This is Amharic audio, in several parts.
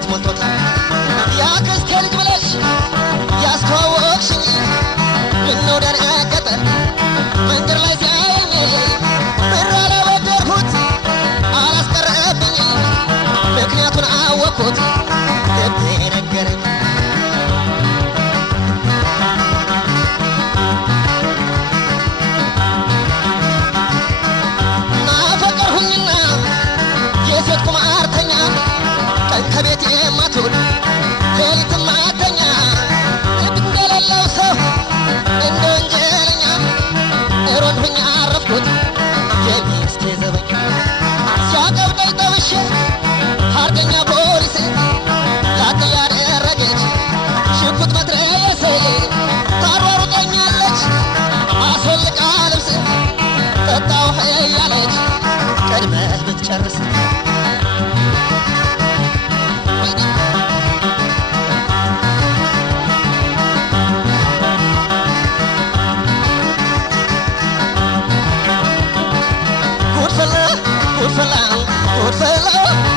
ኩራት ሞልቶታል ያክስቴ ልጅ ብለሽ ያስተዋወቅሽኝ ምነው ደነገጠ መንገድ ላይ ሲያየኝ ብር አላበደርኩት አላስቀረብኝ ምክንያቱን አወቅኩት ልቤ ነገረኝ ናፈቀርሁኝና የሴት ቁማርተኛ ቀን ከቤቴ የማትውል ሌሊት ማተኛ ልብ እንደሌለው ሰው እንደ ወንጀለኛ እሮንሁኝ አረፍኩት የሚስቴ ዘበኛ ሲያቀብጠኝ ጠብሼ ሀርገኛ ፖሊስ ላጥ ያደረገች ሽጉጥ መትረየሴ ታሯሩጠኛለች አስወልቃ ልብስ ጠጣው እያለች ቀድመህ ብትጨርስ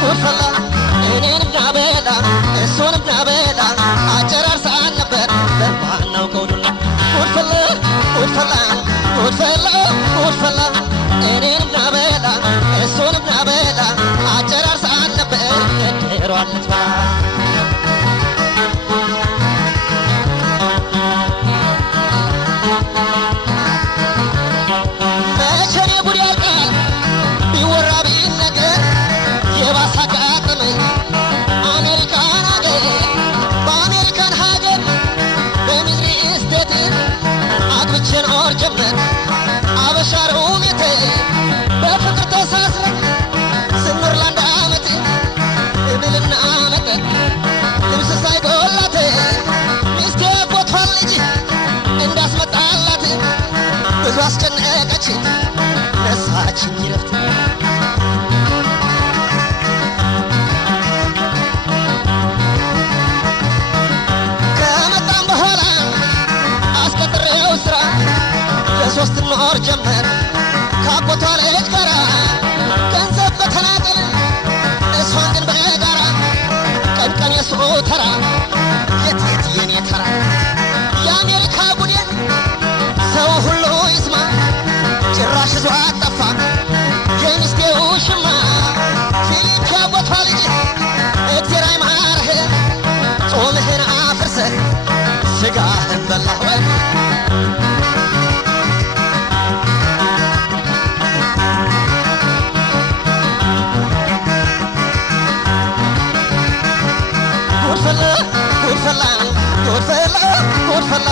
ጉድፈላ እኔንም ናበላ እሱንም ናበላ አጨራርሳን ነበር በማናውቀው ዱላ ጉድፈላ እኔንም ናበላ እሱንም ናበላ አጨራርሳን ነበር እድሯን ልትበላ መቼኔ ጉድ ያልቃል ቢወራ ቢነገር የባሰ አጋጠመኝ አሜሪካን ሀገር በአሜሪካን ሀገር በሚድሪ ስቴት አግብቼ ኖር ጀመር አበሻ ሩሜቴ በፍቅር ተሳስረን ስንኖር ለአንድ ዓመት እብልና መጠጥ ልብስ ሳይጎላት ሚስቴ ቦቷን ልጅ እንዳስመጣላት ብዙ አስጨነቀችኝ ነሳችኝ ረፍት ከመጣም በኋላ አስቀጥሬው ስራ ለሶስት ኖር ጀመር ካጎቷ ልጅ ጋራ ገንዘብ በተናጠል እሷን ግን በጋራ ቀን ቀን የሱ ተራ የት የት የኔ ተራ የአሜሪካ ጉዴን ሰው ሁሉ ይስማ ጭራሽ ይዞ አጠፋ የሚስቴ ውሽማ ፊሊፕ ያጎቷ ልጅ እግዜር አይማርህ ጾምህን አፍርሰህ ስጋህን በላህ ወይ ጉድፈላ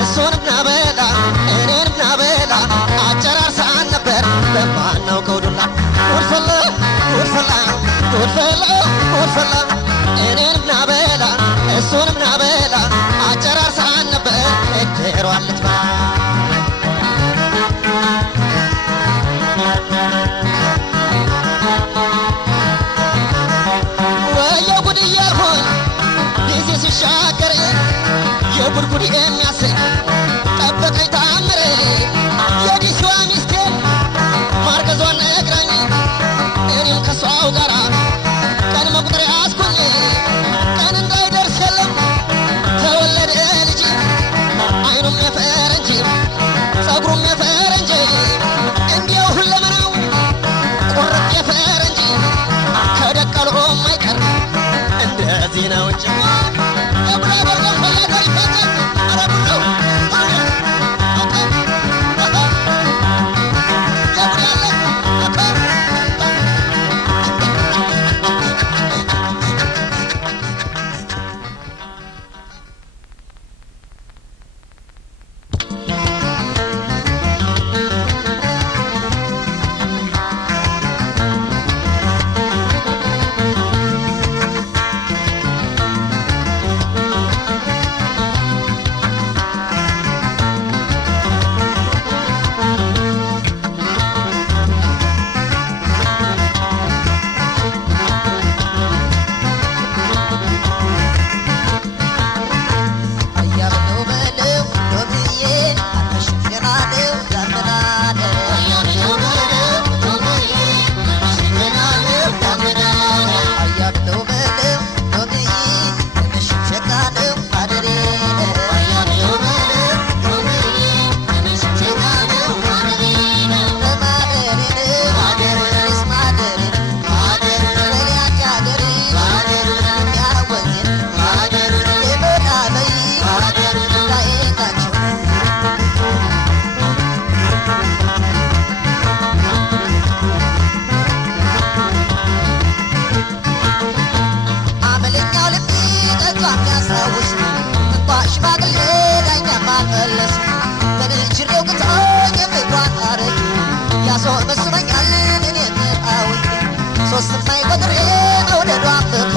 እሱንም ናበላ እኔንም ናበላ አጨራርሳን ነበር በማናውቀው ዱላ ጉድፈላ እኔንም ናበላ እሱንም ናበላ አጨራርሳን ነበር እድሯን ልትበላ ወየው ጉድ እያልሆን ጊዜ ሲሻገር የጉድጉድ የሚያሰኝ ጠበቀኝ ታምር የዲሲዋ ሚስቴ ማርገዟን ነግራኝ እኔም ከሷው ጋራ ቀን መቁጠሪያ ያዝኩኝ ቀን እንዳይደርስ የለም ተወለደ ልጅ አይኑም የፈረንጅ ጸጉሩም የፈረንጅ እንዲያው ሁለመናው ቁርጥ የፈረንጅ ከደቀሎም አይቀር እንደዚህ ነው እንጂ የብራበር ፈላጋሪ ፈጀ አረብለው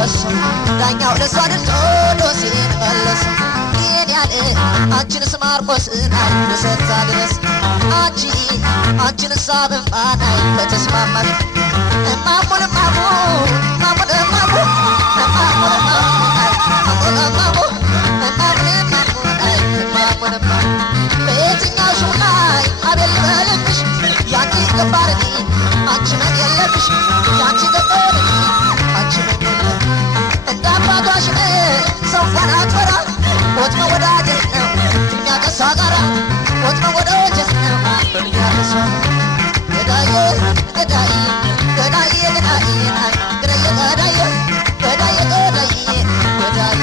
ደረሰው ዳኛው ለሷ ድርቶ ዶሴን መለሰው ይሄን ያለ አንቺንስ ማርቆስን አይደሰታ ድረስ አንቺን ሳብንፋን ከተስማማሽ እማሙን እማሙ እማሙን እማሙ እማሙን እማሙ እማሙን እማሙ በየትኛው ሹም ላይ አቤል ልበልብሽ ያንቺ ገባርኒ አንቺ ምን የለብሽ ያንቺ ገባርኒ አንቺ ምን የለብሽ እንደ አባቷሽ ሰው እንኳን አትፈራ ሞት መወዳጀት ነው እኛ ከሷ ጋራ ሞት መወዳጀት ነው እኛ ከሷ ገዳዬ ገዳዬ ገዳዬ ገዳዬ ገዳዬ ገዳዬ ገዳዬ ገዳዬ ገዳዬ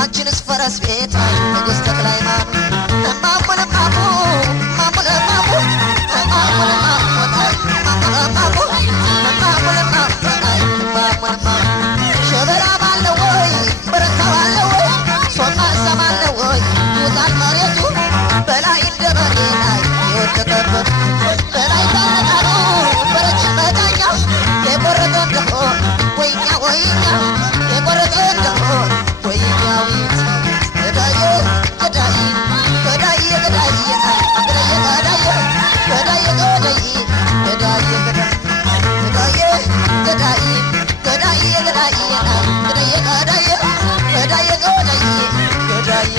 አንቺንስ ፈረስ ቤት ንጉሥ ተክለ ሃይማኖት እማሙን እማሙ እማሙን እማሙ እማሙን እማሙ እማሙን እማሙ ሸበላ ባለ ወይ በረካ ባለ ወይ ሶማ ሰማለ ወይ ይውጣል መሬቱ በላይ እንደ በሬ ላይ የወደቀበት በላይ ታነቃሉ በረች መዳኛ የቆረጠ እንደሆን ወይኛ ወይኛ የቆረጠ እንደሆን ወይኛዊት ገዳዬ ገዳዬ ገዳዬ ገዳዬ ገዳዬ ገዳዬ ገዳዬ ገዳዬ ገዳዬ ገዳዬ ገዳዬ ገዳዬ ገዳዬ ገዳዬ ገዳዬ ገዳዬ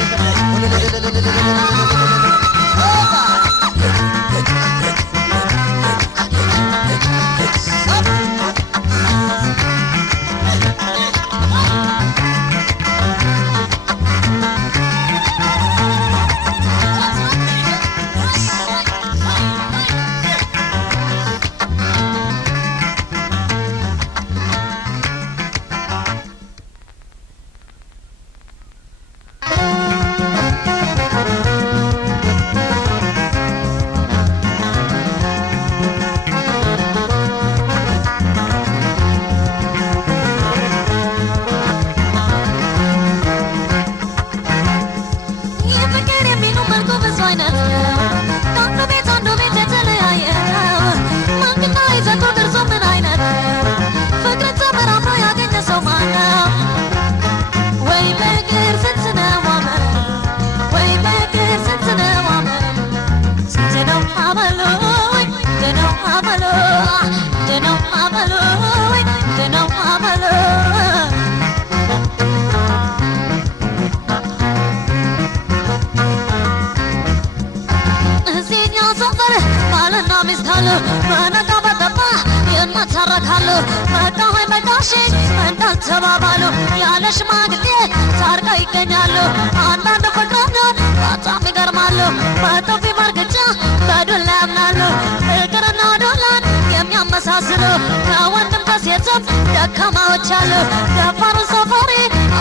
ተባባሉ ያለ ሽማግሌ ታርቀው ይገኛሉ አንዳንድ ፍቅረኞች በጣም ይገርማሉ በጥፊ መርገጫ በዱላ ያምናሉ ፍቅርና ዱላን የሚያመሳስሉ ከወንድም ከሴትም ደካማዎች አሉ ደፋሩ ሰፋሪ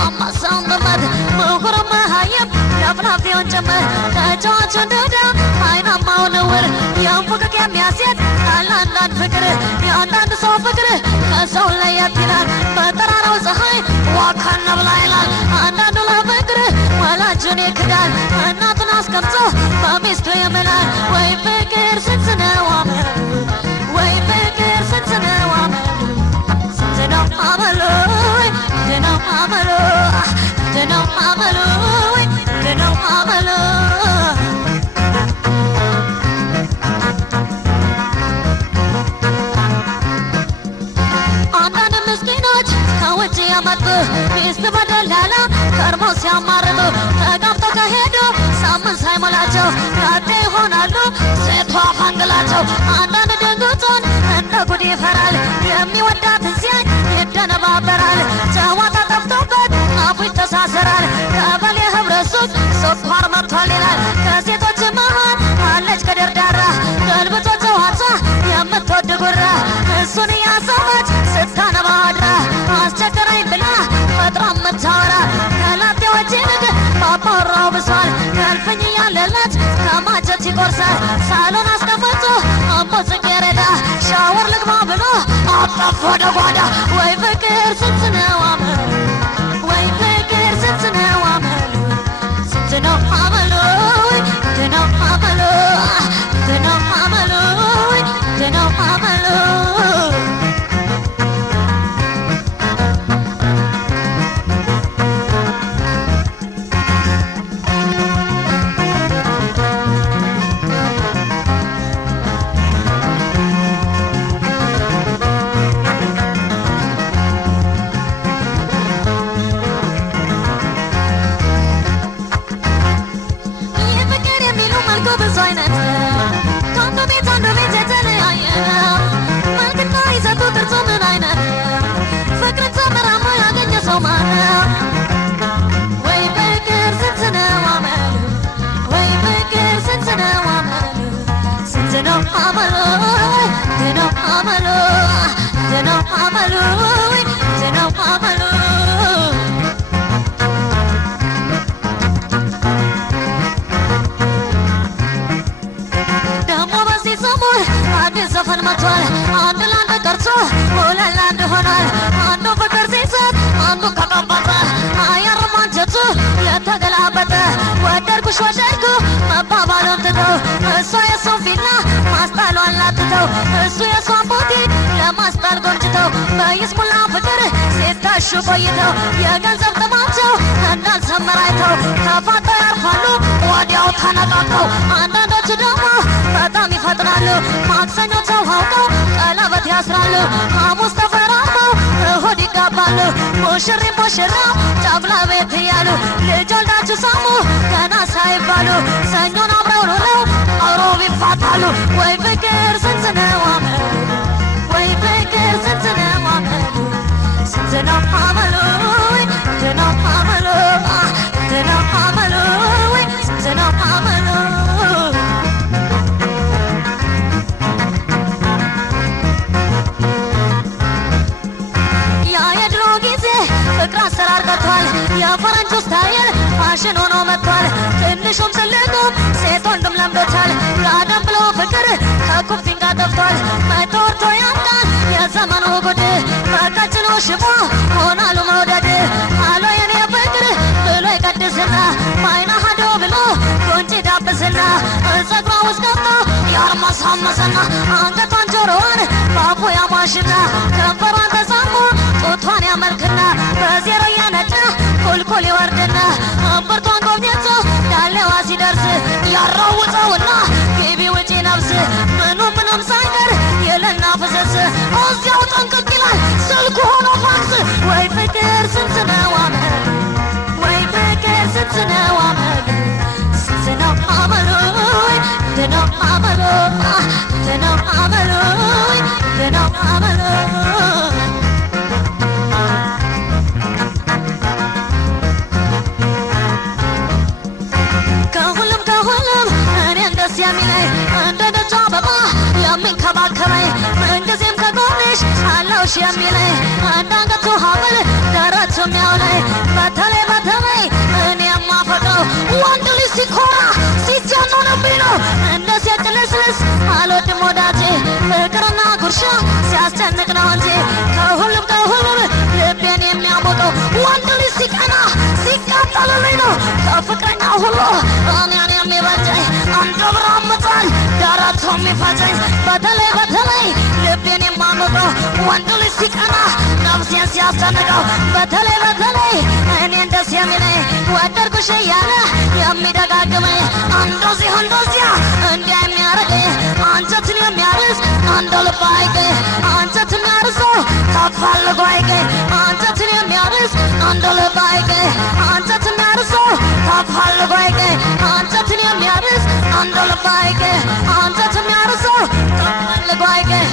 አማሳውን ገመድ ምሁር መሃይም ለፍላፊውን ጭምር ተጫዋቹን ድዳ አይናማውን እውር የንፉቅቅ የሚያሴት ያለ አንዳንድ ፍቅር የአንዳንድ ሰው ፍቅር ከሰው ለየት ይላል በጠራራው ፀሐይ ዋካና ብላ ይላል አንዳንዱ ለፍቅር ወላጁን ይክዳል እናቱን አስቀምጦ በሚስቱ ይምላል ወይ ፍቅር ስንት ነው ወይ ፍቅር ስንት ነው እየመጡ ሚስት በደላላ ከርሞ ሲያማርጡ ተጋብተው ከሄዱ ሳምንት ሳይሞላቸው ያጤ ይሆናሉ ሴቷ ፈንግላቸው። አንዳንድ ድንጉጡን እንደ ጉድ ይፈራል የሚወዳትን ሲያይ ይደነባበራል። ጨዋታ ጠፍቶበት አፉ ይተሳሰራል። ቀበሌ ህብረት ሱቅ ስኳር መጥቷል ይላል። ከሴቶች መሃል አለች ከደርዳራ ገልብጦ ጨዋታ የምትወድ ጉራ እሱን እያሰበች ስታነባ አድራ አስቸገረኝ ብላ ፈጥራ የምታወራ ከላጤዎች ይልቅ ባባወራው ብሷል። ከልፍኝ እያለለች ከማጀት ይቆርሳል። ሳሎን አስቀምጦ አምቦ ጽጌረዳ ሻወር ልግባ ብሎ አጠፍ ወደ ጓዳ። ወይ ፍቅር ስንት ነው አመሉ ወይ ፍቅር ስንት ነው አመሉ ስንት ነው አመሉ ስንት ነው አመሉ ስንት ነው አመሉ ስንት ነው አመሉ ብዙ አይነት ከአንዱ ቤት አንዱ ቤት የተለያየ መልክና ይዘቱ ቅርጹ ምን አይነት ፍቅርን ተመራምሮ ያገኘ ሰው ማነው? ወይ ፍቅር ስንት ነው አመሉ ወይ ፍቅር ስንት ነው አመሉ ስንት ነው አመሉ ስንት ነው አመሉ ስንት ነው አመሉ ስንት ነው አመሉ አዲስ ዘፈን መጥቷል። አንድ ለአንድ ቀርቶ ሁለት ለአንድ ሆኗል። አንዱ ፍቅር ሲሰጥ አንዱ ከቀበጠ አያርም አንጀቱ የተገላበጠ ወደድኩሽ ወደድኩ መባባሉን ትተው እሷ የሷን ፊላ ማስጣሏን ላትተው እሱ የሷን ቦቴ ለማስጣል ጎንጭተው በይስሙላ ፍቅር ሲታሹ ቆይተው የገንዘብ ጥማቸው እንዳልሰመረ አይተው ተፋጠው ያርፋሉ ወዲያው ተነቃቀው። አንዳንዶቹ ደግሞ በጣም ይፈጥናሉ ማክሰኞ ተዋውቀው ቀለበት ያስራሉ። ሐሙስ ተፈራርመው እሁድ ይጋባሉ። ሙሽሪ ሙሽራው ጫጉላ ቤት እያሉ ልጅ ወልዳችሁ ሰሙ ገና ሳይባሉ ሰኞን አብረው ኖረው አውሮብ ይፋታሉ። ወይ ፍቅር ስንት ነው አመሉ ወይ ፍቅር ስንት ነው አመሉ ስንት ነው አመሉ ስንት ነው አመሉ ስንት ነው አመሉ ስንት ነው አመሉ ፍቅር አሰራር ቀርቷል። የፈረንጁ ስታይል ፋሽን ሆኖ መጥቷል። ትንሹም ትልቁም ሴት ወንድም ለምዶታል። ጋደም ብሎ ፍቅር ከኩፍቲን ጋር ጠፍቷል። መቶርቶ ያምጣል የዘመኑ ጉድ በቀጭኑ ሽቦ ሆናሉ መውደድ አሎ የኔ ፍቅር ብሎ ይቀድስና በአይና ሀዶ ብሎ ጉንጭ ዳብስና ጸጉሯ ውስጥ ገብቶ ያርመሰመስና አንገቷን ጆሮዋን ባፉ ያሟሽና ከንፈሯን ተሳሞ ጡቷን ያመልክና በዜሮ እያነጨ ኩልኩል ይወርድና እምብርቷን ጎብኝቶ ዳሌዋ ሲደርስ ያራውጠውና ግቢ ውጪ ነፍስ ምኑም ሳይቀር የለና ፍሰስ እዚያው ጠንቅቅ ይላል ስልኩ ሆኖ ፋክስ። ወይ ፍቅር ስንት ነው አመሉ ወይ ፍቅር ስንት ነው አመሉ ስንት ነው አመሉ ስንት ነው አመሉ ስንት ነው አመሉ ስንት ነው አመሉ ከሁሉም እኔን ደስ የሚለኝ እንደ ደጅ አበባ የሚንከባከበኝ ምንጊዜም ከጎንሽ አለውሽ የሚለኝ እንደ አንገቱ ሐብል ደረቱ የሚያውለኝ በተለይ እኔ የማፈቅረው ወንድ ልጅ ሲኮራ ሲጀነንብኝ ነው። እንደ ሴት ልስልስ አልወድም ወዳጄ ፍቅርና ጉርሻ ሲያስጨንቅ ነው እንጂ ከሁሉም ልቤን የሚያሞቀው ወንድ ልጅ ሲቀና ሲቃጠልልኝ ነው። ከፍቅረኛ ሁሉ እኔን የሚበጀኝ እንደ ብርሃን ምጣድ ደረቱ የሚፈጀኝ በተለይ ልቤን የማሞቀው ወንድ ልጅ ሲቀና ነፍሴን ሲያስጨንቀው በተለይ እኔን ደስ የሚለኝ ወደድኩሽ እያለ የሚደጋግመኝ እንደዚህ እንደዚያ እንዲያ የሚያረገኝ አንጀትን የሚያርስ እንደ ልብ አይገኝ አንጀትን የሚያርሰው ተፈልጎ አይገኝ አንጀትን የሚያርስ አንድ ልብ አይገኝ አንጀትን ያርሶ ታፋልጎ አይገኝ አንጀትን የሚያርስ አንድ ልብ አይገኝ አንጀትን ያርሶ ታፋልጎ አይገኝ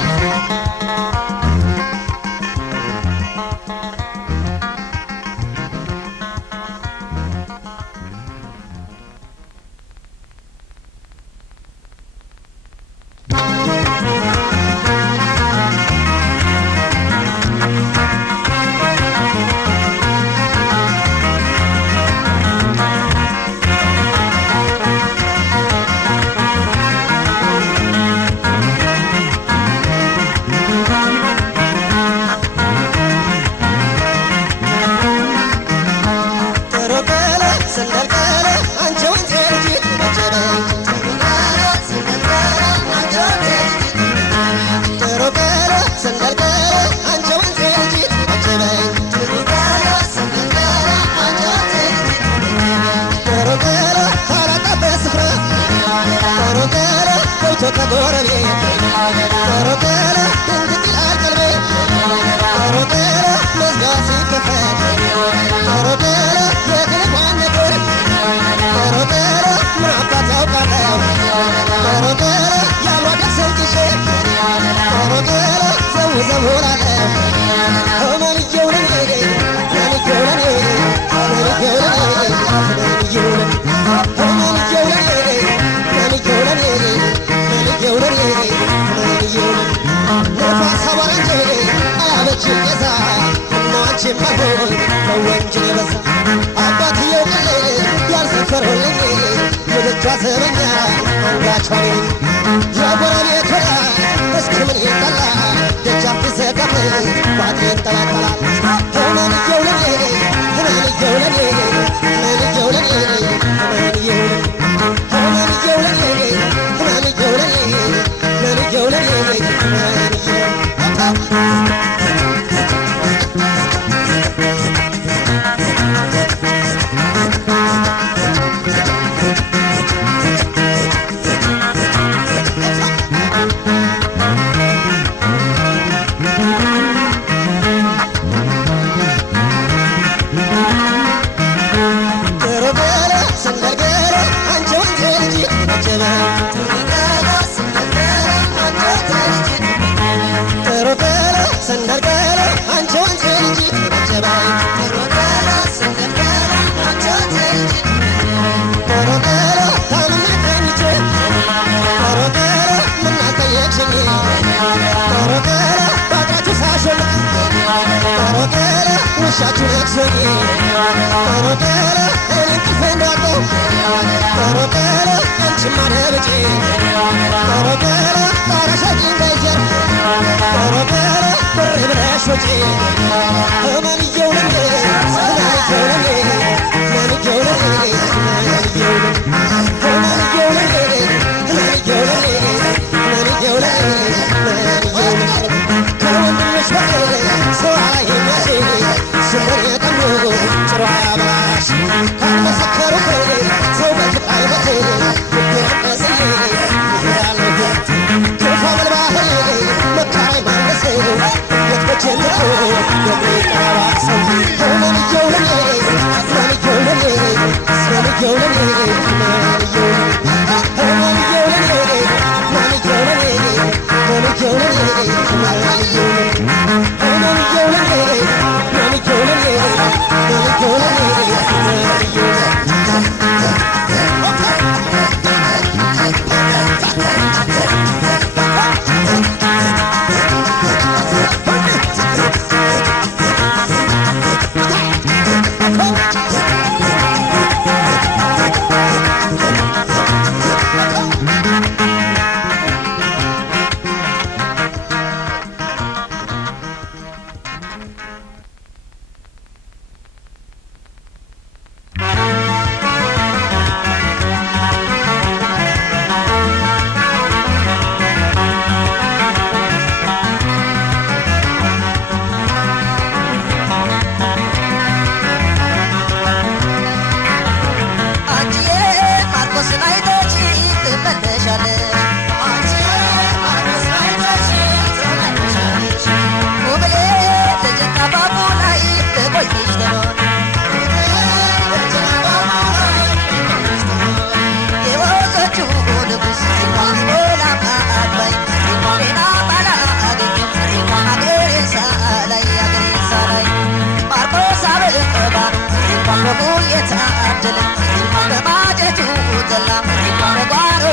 Get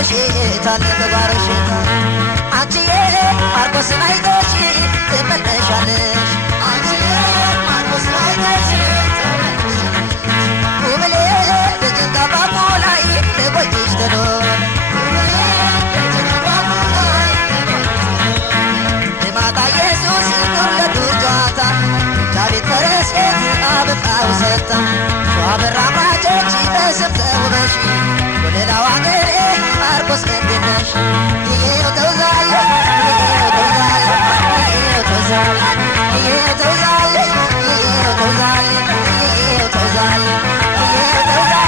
ተጓሮሽ ታለ ተጓሮሽ አንቺዬ ማርቆስን አይተሽ ትመለሻለሽ አንቺዬ ማርቆስን አይተሽ ውብሌ ደጅን ካባቡ ላይ ልቆይሽ ተዶር የማታ ኢየሱስ ዱለቱ ጨዋታ ዳዊት ፈረስቤት አበቃው ሰታ ሸዋበራ ማጮች በስም ተውበሽ ወለላው አገሬ ማርቆስ እንዴት ነሽ ይሄው ተውዛለ ይሄው ተውዛለ ይሄው ተውዛለ ይሄው ተውዛለ ይሄው ተውዛለ ይሄው ተውዛለ ይሄው ተውዛለ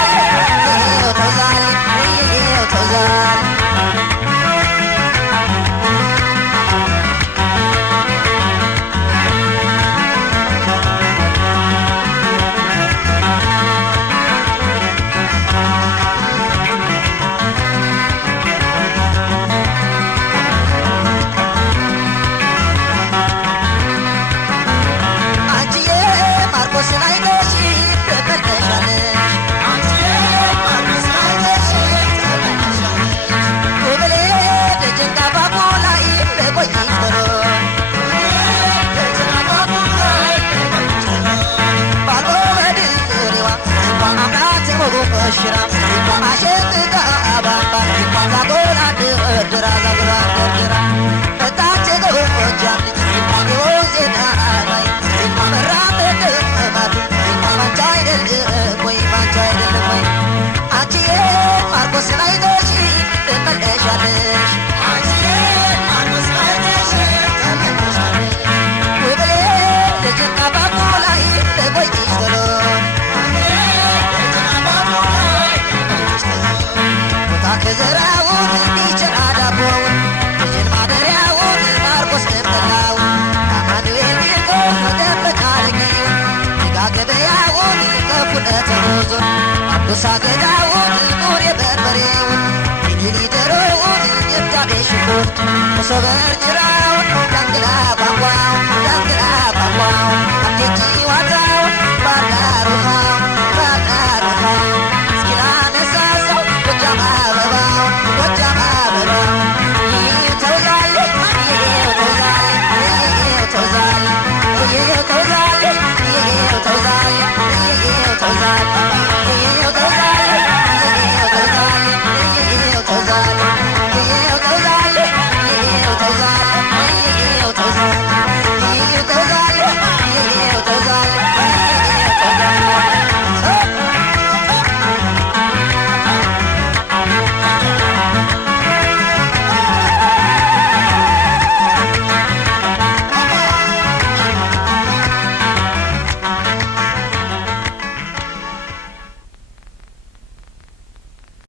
ይሄው ተውዛለ ይሄው ተውዛለ ሳገዳውን ኑር የበርበሬውን ሊሊደሮውን የብታቤ ሽንኩርት መሶበር ጅራውን ዳንግላ ቋንቋው ዳንግላ ቋንቋው